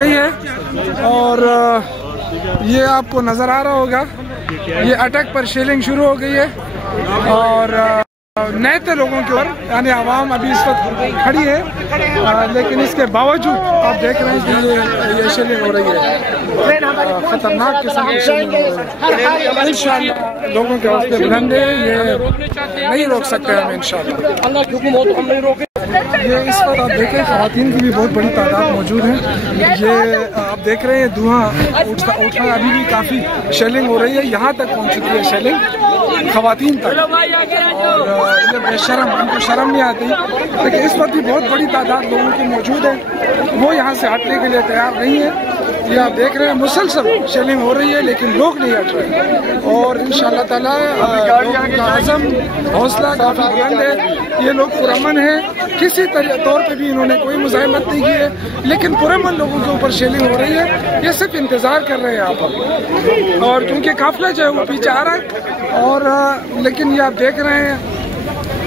है और ये आपको नज़र आ रहा होगा, ये अटक पर शेलिंग शुरू हो गई है और नए थे लोगों की ओर, यानी आवाम अभी इस वक्त खड़ी है, लेकिन इसके बावजूद आप देख रहे हैं कि ये शेलिंग हो रही है, खतरनाक किस्म की शेलिंग हो रही है। इंशाअल्लाह लोगों के हौसले बुलंद है, ये नहीं रोक सकते हम इंशाअल्लाह। ये इस वक्त आप देखें ख़वातीन की भी बहुत बड़ी तादाद मौजूद है। ये आप देख रहे हैं धुआं उठा अभी भी काफ़ी शेलिंग हो रही है, यहाँ तक पहुँच चुकी है शेलिंग ख़वातीन तक, और ये बेशरम, उनको शर्म नहीं आती, लेकिन इस वक्त भी बहुत बड़ी तादाद लोगों की मौजूद है, वो यहाँ से हटने के लिए तैयार नहीं है। ये आप देख रहे हैं मुसलसल शेलिंग हो रही है लेकिन लोग नहीं हट रहे, और इंशाअल्लाह ताला लोगों का आज़म हौसला काफ़ी बुलंद है। ये लोग पुरअमन हैं, किसी तौर पे भी इन्होंने कोई मुज़ाहिमत नहीं की है, लेकिन पुरअमन लोगों के ऊपर शेलिंग हो रही है। ये सिर्फ इंतज़ार कर रहे हैं यहाँ पर, और क्योंकि काफिला जो है वो पीछे आ रहा है, और लेकिन ये आप देख रहे हैं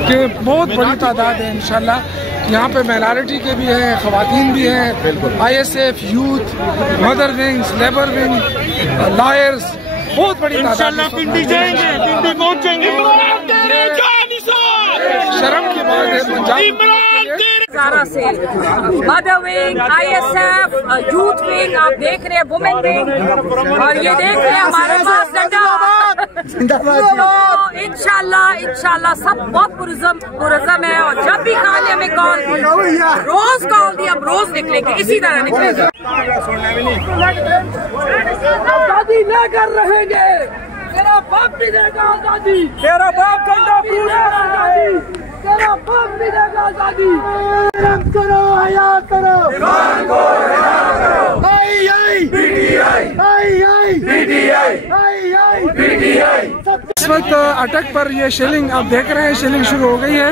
कि बहुत बड़ी तादाद है। इंशाअल्लाह यहाँ पे माइनॉरिटी के भी हैं, ख़वातीन भी हैं, ISF, youth, mother wings, labour wing, lawyers, बहुत बड़ी तादाद है। शर्म की बात है पंजाब से mother wing, ISF, youth wing, आप देख रहे हैं वुमेन विंग, और ये देख रहे हैं हमारे पास तो इंशाल्लाह सब बहुत पुरज़म है, और जब भी कॉल हमें रोज कॉल दी, अब रोज निकलेंगे, इसी तरह निकलेंगे। आजादी लेकर रहेंगे, तेरा बाप भी देगा आजादी, तेरा बाप कंधा आजादी, तेरा बाप भी देगा आजादी। शर्म करो, हया करो, ईमान को हया करो। आई इस वक्त अटक पर ये शेलिंग आप देख रहे हैं, शेलिंग शुरू हो गई है।